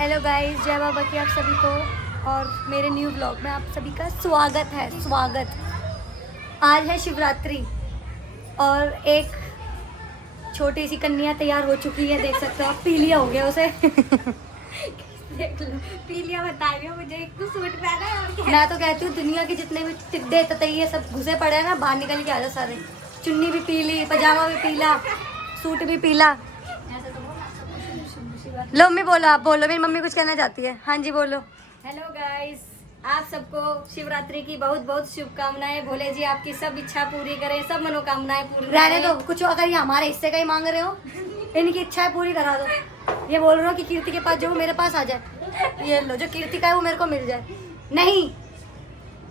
Hello guys, जय बाबा की आप सभी को और मेरे न्यू ब्लॉग में आप सभी का स्वागत है। आज है शिवरात्रि और एक छोटी सी कन्या तैयार हो चुकी है, देख सकते हो आप। पीलिया हो गया उसे। देख लो, पीलिया बता रही हो मुझे। एक तो सूट पहना है और क्या। मैं तो कहती हूँ दुनिया के जितने भी टिड्डे ततैये सब घुसे पड़े हैं ना, बाहर निकल के आ जाओ सारे। चुन्नी भी पीली, पजामा भी पीला, सूट भी पीला। लो मम्मी बोलो, आप बोलो, मेरी मम्मी कुछ कहना चाहती है। हाँ जी बोलो। हेलो गाइस, आप सबको शिवरात्रि की बहुत बहुत शुभकामनाएं। भोले जी आपकी सब इच्छा पूरी करें, सब मनोकामनाएं पूरी रहने दो, कुछ अगर ये हमारे हिस्से का ही मांग रहे हो, इनकी इच्छाएं पूरी करा दो। ये बोल रहे हो कि कीर्ति के पास जो मेरे पास आ जाए, ये लो जो कीर्ति का है वो मेरे को मिल जाए। नहीं,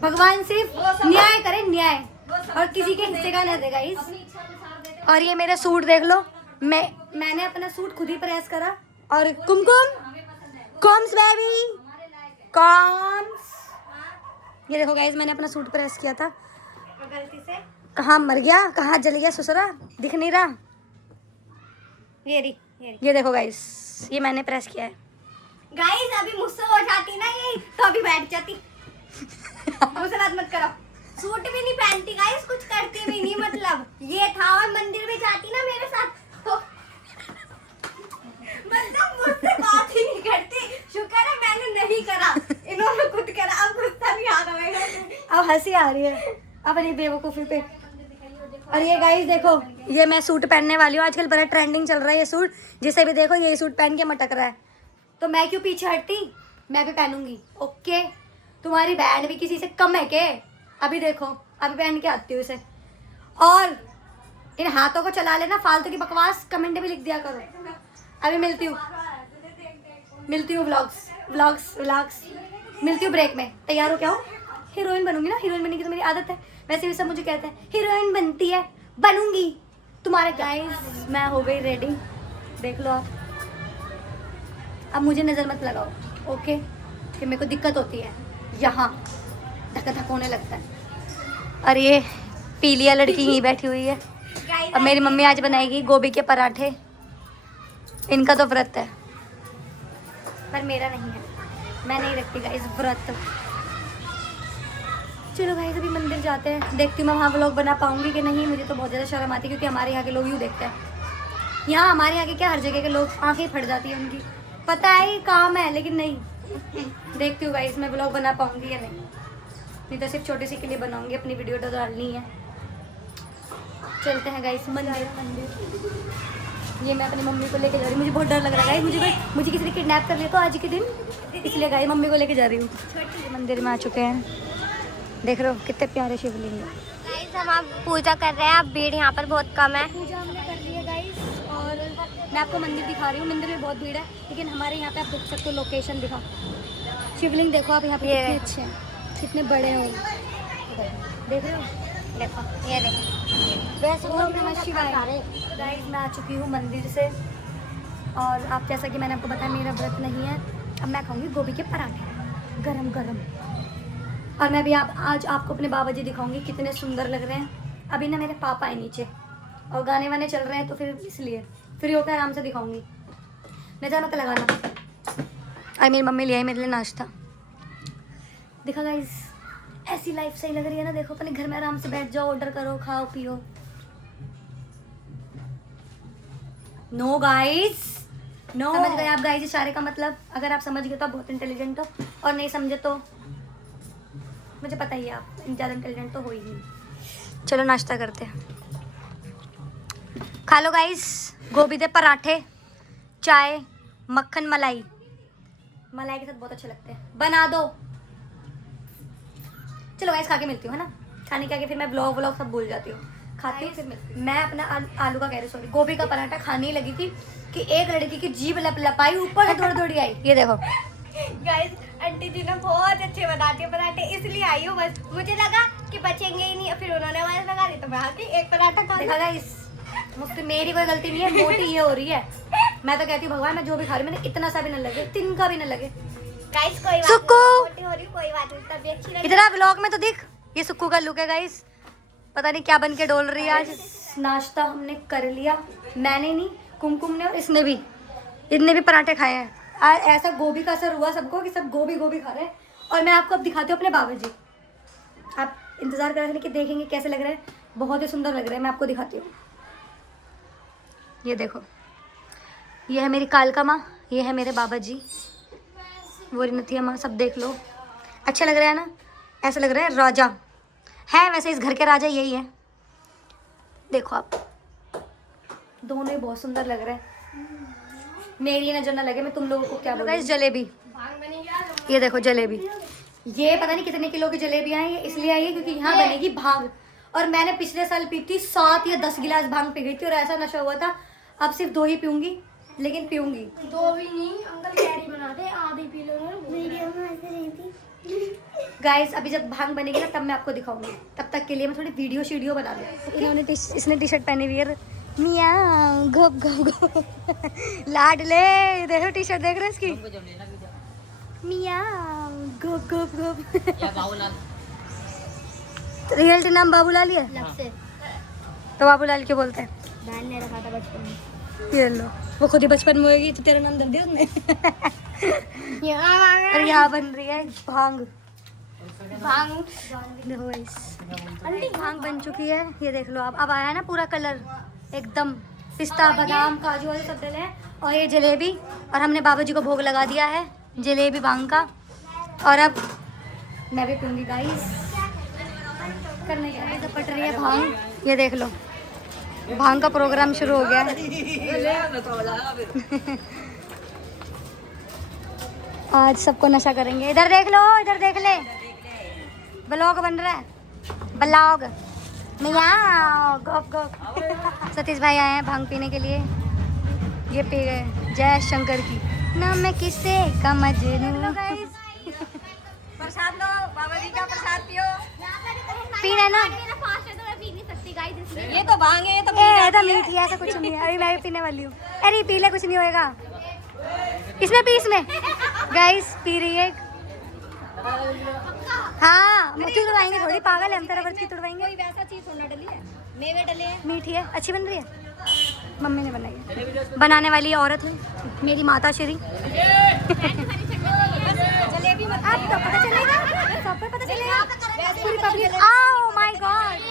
भगवान सिर्फ न्याय करे, न्याय, और किसी के हिस्से का नहीं देगा इस। और ये मेरा सूट देख लो, मैंने अपना सूट खुद ही प्रेस करा। और कुमकुम कॉम्स बेबी कॉम्स, ये देखो गाइस, मैंने अपना सूट प्रेस किया था। गलती से कहाँ मर गया, कहाँ जल गया ससुरा, दिख नहीं रहा। ये देखो गाइस, ये मैंने प्रेस किया है। गाइस अभी मुझसे हो जाती ना ये तो अभी बैठ जाती। मुझसे बात मत करो। सूट भी नहीं पहनती गाइस, कुछ करती भी नहीं। मतलब ये था, और मंदिर में जाती ना मेरे साथ तो मतलब मुझसे बात ही नहीं करती। शुक्र है मैंने नहीं करा, इन्होंने खुद करा। अब गुस्सा नहीं आ रहा है, अब हंसी आ रही है अपनी बेवकूफ़ी पे। और ये गाइस देखो, ये मैं सूट पहनने वाली हूँ। आजकल बड़ा ट्रेंडिंग चल रहा है ये सूट, जिसे भी देखो ये सूट पहन के मटक रहा है। तो मैं क्यों पीछे हटती, मैं भी पहनूंगी। ओके, तुम्हारी बहन भी किसी से कम है के? अभी देखो, अभी पहन के आती हूँ इसे। और इन हाथों को चला लेना, फालतू की बकवास कमेंट भी लिख दिया करो। अभी मिलती हूँ व्लॉग्स मिलती हूँ ब्रेक में। तैयार हो क्या हो? हीरोइन बनूंगी ना, हीरोइन बनने की तो मेरी आदत है। वैसे भी सब मुझे कहते हैं हीरोइन बनती है, बनूंगी। तुम्हारे गाइस मैं हो गई रेडी, देख लो आप। अब मुझे नज़र मत लगाओ, ओके? फिर मेरे को दिक्कत होती है, यहाँ धक धक होने लगता है। और ये पीलिया लड़की यहीं बैठी हुई है। अब मेरी मम्मी आज बनाएगी गोभी के पराठे। इनका तो व्रत है, पर मेरा नहीं है, मैं नहीं रखती गाइस व्रत। चलो गाइस अभी मंदिर जाते हैं, देखती हूँ मैं वहाँ व्लॉग बना पाऊंगी कि नहीं। मुझे तो बहुत ज़्यादा शर्म आती है, क्योंकि हमारे यहाँ के लोग यूँ देखते हैं। यहाँ हमारे यहाँ के क्या, हर जगह के लोग आंखें फट जाती है उनकी। पता है ये काम है, लेकिन नहीं। देखती हूँ गाइस मैं व्लॉग बना पाऊंगी या नहीं तो सिर्फ छोटी सी के लिए बनाऊंगी, अपनी वीडियो तो डालनी है। चलते हैं गाइस मंदिर। ये मैं अपनी मम्मी को लेके जा रही हूँ, मुझे बहुत डर लग रहा है गाइस। मुझे किसी ने किडनैप कर लिया तो आज के दिन, इसलिए गाइस मम्मी को लेके जा रही हूँ। मंदिर में आ चुके हैं, देख रहे हो कितने प्यारे शिवलिंग है। गाइस हम आप पूजा कर रहे हैं। अब भीड़ यहाँ पर बहुत कम है। पूजा हमने कर ली है गाइस, और मैं आपको मंदिर दिखा रही हूँ। मंदिर में बहुत भीड़ है, लेकिन हमारे यहाँ पे आप देख सकते हो, लोकेशन दिखा। शिवलिंग देखो आप यहाँ पे कितने अच्छे हैं, कितने बड़े हैं। देख रहे हो, देखो ये देखो। वैसे ओम नमः शिवाय। गाइस मैं आ चुकी हूँ मंदिर से, और आप जैसा कि मैंने आपको बताया मेरा व्रत नहीं है। अब मैं खाऊंगी गोभी के पराठे गरम गरम। और मैं भी आज आपको अपने बाबा जी दिखाऊंगी, कितने सुंदर लग रहे हैं। अभी ना मेरे पापा है नीचे और गाने वाने चल रहे हैं, तो फिर इसलिए फ्री होकर आराम से दिखाऊंगी। नजर मत लगाना। और मेरी मम्मी ले आई मेरे लिए नाश्ता। देखा गाइस, ऐसी लाइफ सही लग रही है ना। देखो अपने घर में आराम से बैठ जाओ, ऑर्डर करो, खाओ पियो। No guys, no. समझ गए आप गाइस इशारे का मतलब? अगर आप समझ गए तो आप बहुत इंटेलिजेंट हो, और नहीं समझे तो मुझे पता ही है आप ज़्यादा इंटेलिजेंट तो हो ही नहीं। चलो नाश्ता करते हैं, खा लो गाइस। गोभी के पराठे, चाय, मक्खन, मलाई के साथ बहुत अच्छे लगते हैं, बना दो। चलो गाइस खा के मिलती हूँ, है ना? खाने के आगे फिर मैं व्लॉग सब भूल जाती हूँ। खाती हूँ फिर मिलती हूँ। मैं अपना आलू का कह रही, सॉरी, गोभी का पराठा खाने ही लगी थी कि एक लड़की की जीभ लपाई, ऊपर से दौड़ी आई। ये देखो गाइस आंटी जी ने बहुत अच्छे बनाती है पराठे, इसलिए आई हूँ। बस मुझे लगा कि बचेंगे ही नहीं, फिर उन्होंने आवाज लगा दी तो मैं आके एक पराठा खा देखा गाइस, मुझसे मेरी कोई गलती नहीं है, मोटी ये हो रही है। मैं तो कहती हूँ भगवान मैं जो भी खा रही हूँ मैंने इतना सा भी न लगे, तिनका भी न लगे। गाइस कोई बात सुक्कू! नहीं, मोटी हो रही हूँ, कोई बात नहीं, तबीयत अच्छी लगी। इधर व्लॉग में तो दिख, ये सुक्कू का लुक है गाइस। पता नहीं क्या बन के डोल रही है आज। नाश्ता हमने कर लिया, मैंने नहीं, कुमकुम ने और इसने भी, इनने भी पराठे खाए हैं। आज ऐसा गोभी का असर हुआ सबको कि सब गोभी गोभी खा रहे हैं। और मैं आपको अब दिखाती हूँ अपने बाबा जी। आप इंतज़ार कर रहे थे कि देखेंगे कैसे लग रहे हैं। बहुत ही सुंदर लग रहे हैं। मैं आपको दिखाती हूँ। ये देखो, ये है मेरी कालका माँ, ये है मेरे बाबा जी, वो नथिया माँ, सब देख लो। अच्छा लग रहा है ना? ऐसा लग रहा है राजा है। वैसे इस घर के राजा यही है। देखो आप दोनों ही बहुत सुंदर लग रहे हैं। मेरी नजर ना लगे मैं तुम लोगों को क्या बोलूं। इस जलेबी, ये देखो जलेबी, ये पता नहीं कितने किलो की जलेबियां हैं। ये इसलिए आई है क्योंकि यहाँ बनेगी भांग। और मैंने पिछले साल पी थी 7 या 10 गिलास भांग पी गई थी और ऐसा नशा हुआ था। अब सिर्फ 2 ही पीऊंगी, लेकिन पीऊंगी। 2 भी नहीं, अंकल कैरी बना दे, आधी पी लो ना। वीडियो में ऐसे रहती। गाइस अभी जब भांग बनेगी ना तब मैं आपको दिखाऊंगी। तब तक के लिए मैं थोड़ी वीडियो शीडियो बना लूँ। इन्होंने इसने टी शर्ट पहनी हुई है मियाँ घप घप घप लाडले। देखो टी शर्ट देख रहे हो इसकी, मियाँ घप घप घप। रियल नाम बाबूलाल ही है। तो बाबूलाल क्यों बोलते हैं? बहन ने रखा था बचपन में। ये लो, वो खुद ही बचपन में होगी तो तेरा नाम दे दिया उसने। और यहाँ बन रही है भांग। भांग देखो गाइस, भांग बन चुकी है। ये देख लो आप, अब आया ना पूरा कलर एकदम। पिस्ता बादाम काजू वाले सब डले हैं। और ये जलेबी, और हमने बाबा जी को भोग लगा दिया है जलेबी भांग का। और अब मैं भी पीऊंगी गाइस। करने क्या है, पट रही है भांग। ये देख लो, भांग का प्रोग्राम शुरू हो गया है। आज सबको नशा करेंगे। इधर देख लो, इधर देख ले, ब्लॉग बन रहा है, ब्लॉग। मियाँ गप गप। सतीश भाई आए हैं भांग पीने के लिए। ये पी गए जय शंकर की। ना मैं किससे का मजनू। प्रसाद लो, बाबा जी का प्रसाद पियो। पीना है ना? ये तो भांग है, तो मीठी है, ऐसा कुछ नहीं है। अभी मैं भी पीने वाली हूँ। अरे पी ले, कुछ नहीं होएगा। इसमें पी, इसमें गाइस पी रही है। हाँ मुझे तुड़वाएंगे थोड़ी, पागल है हम। तेरा वर्ष की तुड़वाएंगे। कोई वैसा चीज थोड़ा डली है, मेवे डले हैं। मीठी है, अच्छी बन रही है। मम्मी ने बनाई है, बनाने वाली औरत है मेरी माता श्री। जलेबी मत आप तो पता चलेगा, सब पे पता चलेगा पूरी पब्लिक। ओह माय गॉड,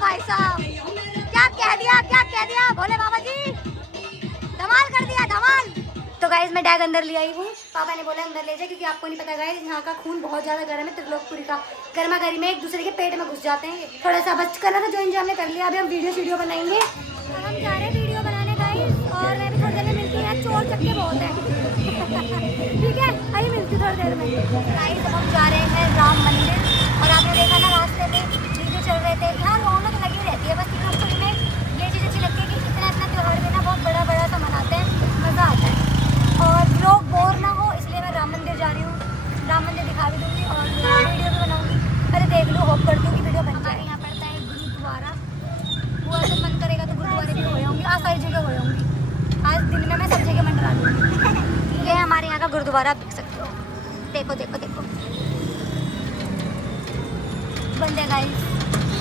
भाई साहब क्या कह दिया भोले बाबा जी, धमाल कर दिया धमाल। तो गाइस मैं डैग अंदर ले आई हूँ। पापा ने बोला अंदर ले जाए क्योंकि आपको नहीं पता गाइस यहाँ का खून बहुत ज़्यादा गर्म है। त्रिलोकपुरी का गर्मा गर्मी में एक दूसरे के पेट में घुस जाते हैं। थोड़ा सा बच करना था जो एंजॉय हमने कर लिया। अभी हम वीडियो बनाएंगे। हम जा रहे हैं वीडियो बनाने गाइस, और मैं भी थोड़ी देर में मिलती हूँ। चोर चक्के बहुत है। ठीक है अभी मिलती हूँ थोड़ी देर में। गाइस हम जा रहे हैं राम मंदिर, और आपने देखा ना रास्ते में वीडियो चल रहे थे। यहाँ रौनक लगी रहती है। बस त्रिलोकपुरी में ये चीज़ अच्छी लगती है कि इतना त्यौहार में ना बहुत बड़ा सा मनाते हैं, मज़ा आता है और लोग बोर ना हो, इसलिए मैं राम मंदिर जा रही हूँ। राम मंदिर दिखा भी दूँगी और वीडियो भी बनाऊँगी। अरे देख लो, होप करती हूँ कि वीडियो बन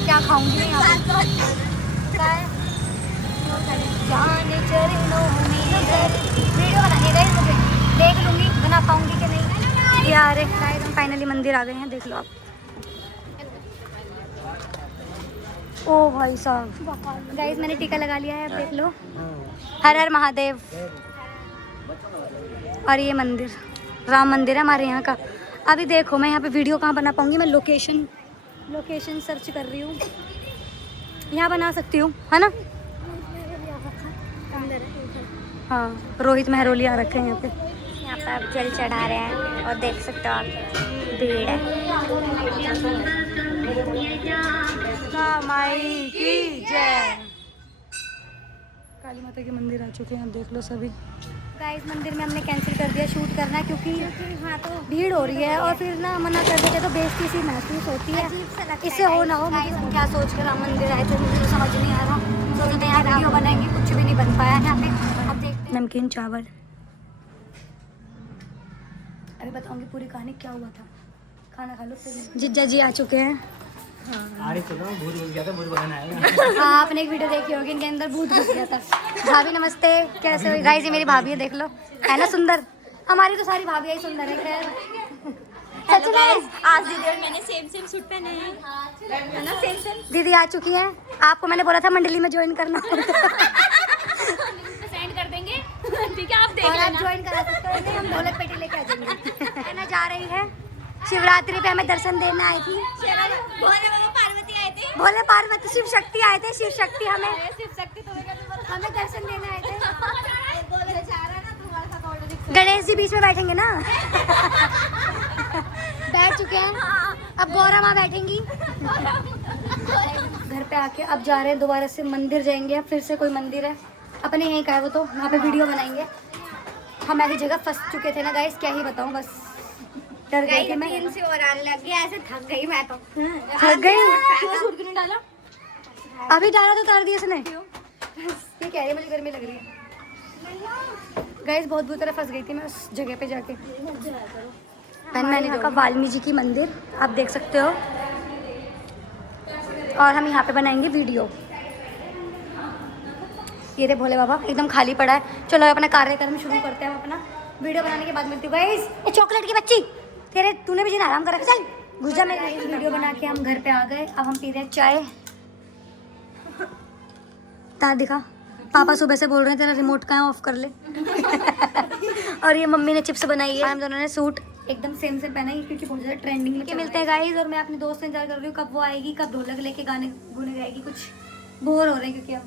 क्या खाऊंगी मैं यहाँ पे। क्या है? जाने चरणों में वीडियो बनानी है मुझे, देख लूंगी बना पाऊंगी कि नहीं। यार हम फाइनली मंदिर आ गए हैं, देख लो आप। ओ भाई साहब गाइस मैंने टीका लगा लिया है, देख लो। हर हर महादेव। और ये मंदिर राम मंदिर है हमारे यहाँ का। अभी देखो मैं यहाँ पे वीडियो कहाँ बना पाऊंगी, मैं लोकेशन सर्च कर रही हूँ। यहाँ बना सकती हूँ है ना। हाँ रोहित मेहरोली आ रखे हैं यहाँ पे। यहाँ पे आप जल चढ़ा रहे हैं और देख सकते हो आप भीड़ है। माई की जय। काली माता के मंदिर आ चुके हैं, आप देख लो सभी। गाइस मंदिर में हमने कैंसिल कर दिया शूट करना, क्योंकि हाँ तो भीड़ हो रही है और फिर ना मना कर देते तो बेइज्जती सी महसूस होती है। इससे हो ना हो। हम क्या सोच कर राम मंदिर आए थे मुझे तो समझ नहीं आ रहा। सोचते यहाँ वीडियो बनाएंगे, कुछ भी नहीं बन पाया यहाँ पे। अब देखते हैं। नमकीन चावल। अभी बताऊंगी पूरी कहानी क्या हुआ था। खाना खा लो। जिज्जा जी आ चुके हैं। हाँ भूत घुस गया था, भूत बनाना आएगा। हाँ आपने एक वीडियो देखी होगी, इनके अंदर भूत घुस गया था। भाभी नमस्ते, कैसे हो गाइस? ये मेरी भाभी है, देख लो है ना सुंदर। हमारी तो सारी भाभी ही सुंदर है। खैर सच में आज दीदी और मैंने सेम सूट पहने हैं, है ना? सेम दीदी आ चुकी है। आपको मैंने बोला था मंडली में ज्वाइन करना। सेंड कर देंगे। ठीक है आप देख और आप लेना। ज्वाइन करा सकते हो, नहीं हम ढोलक पेटी लेके आ जाएंगे। है ना जा रही है शिवरात्रि पे हमें दर्शन देने आई थी। भोले बाबा पार्वती आए थे। भोले पार्वती शिव शक्ति आए थे। शिव शक्ति हमें शिव शक्ति हमें दर्शन देने आए थे। बोले जा रहा है ना तुम्हारे साथ ऑलरेडी। गणेश जी बीच में बैठेंगे ना। बैठ चुके हैं, अब गौरा माँ बैठेंगी। घर पे आके अब जा रहे हैं दोबारा से मंदिर जाएंगे। फिर से कोई मंदिर है अपने यहीं का है वो, तो वहाँ पे वीडियो बनाएंगे। हम ऐसी जगह फंस चुके थे ना गाइस, क्या ही बताऊँ, बस डर गई थी मैं। 3 से और आने लग गया, ऐसे थक गई मैं तो। थक गई। सूट क्यों नहीं डाला? अभी डाला तो उतार दिया इसने। ये कह रही है मुझे गर्मी लग रही है। गाइस बहुत बुरी तरह फंस गई थी मैं उस जगह पे जाके। मैंने कहा वाल्मीकि जी की मंदिर आप देख सकते हो, और हम यहाँ पे बनाएंगे वीडियो। ये रे भोले बाबा एकदम खाली पड़ा है। चलो अपना कार्यक्रम शुरू करते हैं। हम अपना वीडियो बनाने के बाद मिलती हूँ गाइस। ये चॉकलेट की बच्ची तेरे तूने भी जिन आराम कर रखा, चल घुस जा मेरे। वीडियो बना के हम घर पे आ गए। अब हम पी रहे हैं चाय। तार दिखा, पापा सुबह से बोल रहे हैं तेरा रिमोट कहाँ ऑफ कर ले। और ये मम्मी ने चिप्स बनाई है। हम दोनों ने सूट एकदम सेम से पहना है क्योंकि बहुत ज़्यादा ट्रेंडिंग में मिलते हैं गाइस। और मैं अपने दोस्त से इंतजार कर रही हूँ कब वो आएगी, कब ढोलक लेके गाने गुने गाएगी। कुछ बोर हो रहे हैं क्योंकि अब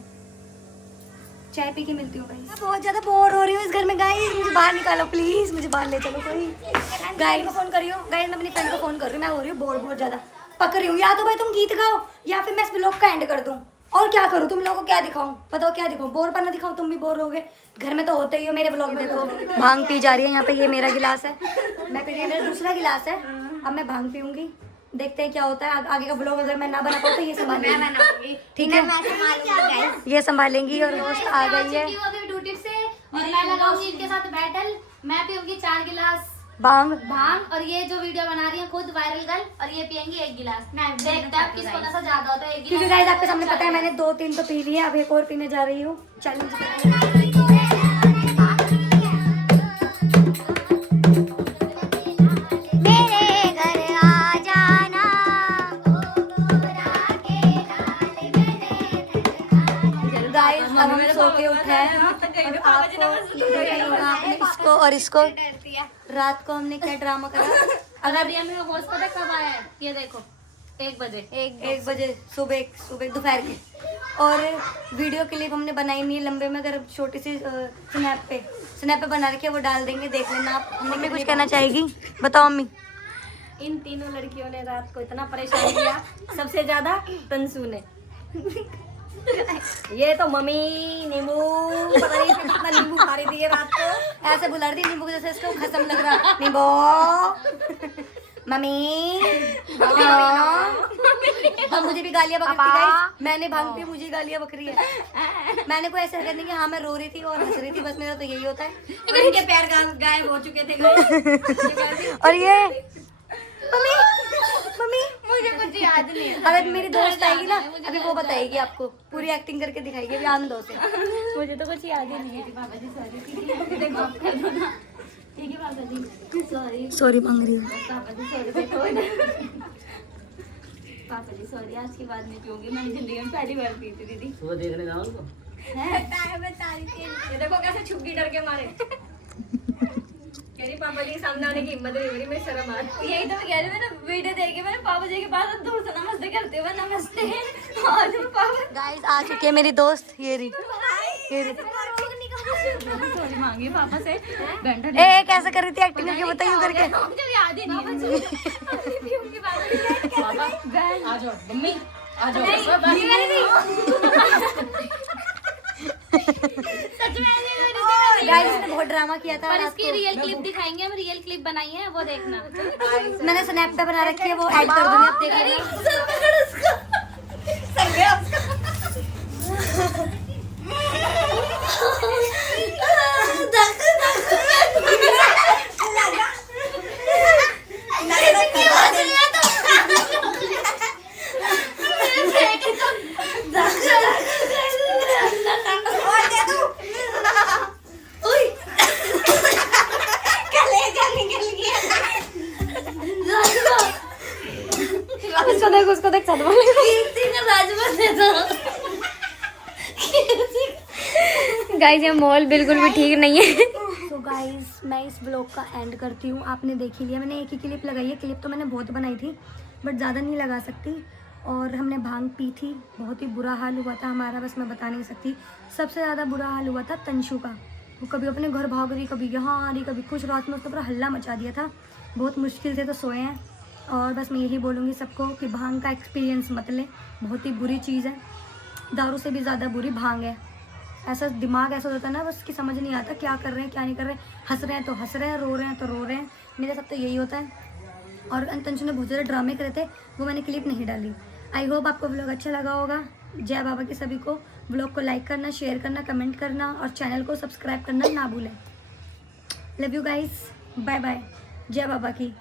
चाय पी के मिलती हूँ गाइस। बहुत ज़्यादा बोर हो रही हूँ इस घर में गाइस, मुझे बाहर निकालो प्लीज़, मुझे बाहर ले चलो कोई। गाइस को फ़ोन करियो गाइस, मैं अपनी फ्रेंड को फ़ोन कर रही हूँ। मैं हो रही हूँ बोर बहुत ज़्यादा, पक रही हूँ। या तो भाई तुम गीत गाओ या फिर मैं इस ब्लॉग का एंड कर दूँ। और क्या करूँ, तुम लोगों को क्या दिखाऊँ, बताओ क्या दिखाऊँ? बोर पर ना दिखाऊँ, तुम भी बोर हो गए। घर में तो होते ही हो मेरे ब्लॉग में। देखो भांग पी जा रही है यहाँ पे। ये मेरा गिलास है, मैं पी रही हूँ, मेरा दूसरा गिलास है। अब मैं भांग पीऊँगी, देखते हैं क्या होता है। आगे का ब्लॉग अगर मैं ना बना पाऊँ तो ये संभालेंगी, ठीक है? ये संभालेंगी। और दोस्त आ गई है ड्यूटी से, और मैं लगाऊंगी इनके साथ बैटल। मैं पीऊंगी 4 गिलास भांग। और ये जो वीडियो बना रही है खुद वायरल गर्ल, और ये पियेंगी 1 गिलास। देखते हैं किसको सा ज्यादा होता है। 1 क्योंकि गाइस आपके सामने पता है मैंने 2-3 तो पी ली है, अब एक और पीने जा रही हूँ। चैलेंज अब हम सो के उठे हैं। और आपको देखा होगा आपने इसको और इसको। रात को हमने क्या ड्रामा करा। अगर रिया में होश पता कब आया है, ये देखो 1 बजे, 1 बजे सुबह दोपहर के। और वीडियो क्लिप हमने बनाई नहीं है लंबे में, अगर छोटी सी स्नैप पे बना रखी है, वो डाल देंगे, देख लेना आप। मम्मी कुछ कहना चाहेगी, बताओ मम्मी। इन तीनों लड़कियों ने रात को इतना परेशान किया, सबसे ज्यादा तंसू ने। ये तो मम्मी नींबू, पता नहीं कितना नींबू खा रही थी ये रात को। ऐसे बुला रही थी नींबू की, जैसे इसको खत्म लग रहा। नींबू मम्मी। अब मुझे भी गालियाँ बक रही थी गाइस। मैंने भांग पी, मुझे गालियाँ बक रही है। मैंने कोई ऐसा करने की, हाँ मैं रो रही थी और हंस रही थी, बस मेरा तो यही होता है। इनके पैर गायब हो चुके थे गाइस। और ये मम्मी मम्मी मुझे कुछ याद नहीं है। अरे मेरी दोस्त आएगी ना, अभी वो बताएगी आपको, पूरी एक्टिंग करके दिखाएगी अभी आनंद से। मुझे तो कुछ याद ही नहीं है। पापा जी सॉरी, देखो आप कर दो ना। ठीक है पापा जी, सॉरी। सॉरी मांग रही हूँ। पापा जी सॉरी, देखो पापा जी सॉरी, आज की बात नहीं पीऊंगी। मैंने जिंदगी में पहली बार पी थी दीदी। सुबह देखने जाओ उनको। बता रही थी। ये देखो कैसे छुपकी डर के मारे। मेरी पापा जी के सामने आने की हिम्मत नहीं हो रही, मैं शर्म आ रही। यही तो मैं कह रही हूँ, मैंने वीडियो देख के मैंने पापा जी के पास दूर से नमस्ते करते हुए नमस्ते। और पापा गाइस आ चुकी है मेरी दोस्त, ये रही। सॉरी मांगी पापा से। घंटा ए कैसे कर रही थी एक्टिंग करके, बताइए करके। मुझे याद ही नहीं है। पापा आ जाओ मम्मी, आ जाओ। सच में गाइस इसने बहुत ड्रामा किया था पर रात इसकी को। रियल क्लिप दिखाएंगे हम, रियल क्लिप बनाई है वो देखना। मैंने स्नैप पे बना रखी है, वो ऐड कर दूंगी, आप देख लेना। उसको देख, उसको देख, सदमा गाइस ये मॉल बिल्कुल भी ठीक नहीं है। तो गाइस मैं इस ब्लॉग का एंड करती हूँ। आपने देख ही लिया, मैंने एक ही क्लिप लगाई है। क्लिप तो मैंने बहुत बनाई थी बट ज़्यादा नहीं लगा सकती। और हमने भांग पी थी, बहुत ही बुरा हाल हुआ था हमारा, बस मैं बता नहीं सकती। सबसे ज़्यादा बुरा हाल हुआ था तंशु का। वो कभी अपने घर भाग रही, कभी यहाँ आ रही, कभी कुछ। रात में उसने पूरा हल्ला मचा दिया था, बहुत मुश्किल से तो सोए हैं। और बस मैं यही बोलूँगी सबको कि भांग का एक्सपीरियंस मत लें, बहुत ही बुरी चीज़ है। दारू से भी ज़्यादा बुरी भांग है। ऐसा दिमाग ऐसा होता है ना, बस कि समझ नहीं आता क्या कर रहे हैं क्या नहीं कर रहे हैं। हंस रहे हैं तो हंस रहे हैं, रो रहे हैं तो रो रहे हैं। मेरे साथ तो यही होता है। और तंशु ने बहुत ज़्यादा ड्रामे करे थे, वो मैंने क्लिप नहीं डाली। आई होप आपको व्लॉग अच्छा लगा होगा। जय बाबा की सभी को। व्लॉग को लाइक करना, शेयर करना, कमेंट करना और चैनल को सब्सक्राइब करना ना भूलें। Love you guys, bye bye. जय बाबा की।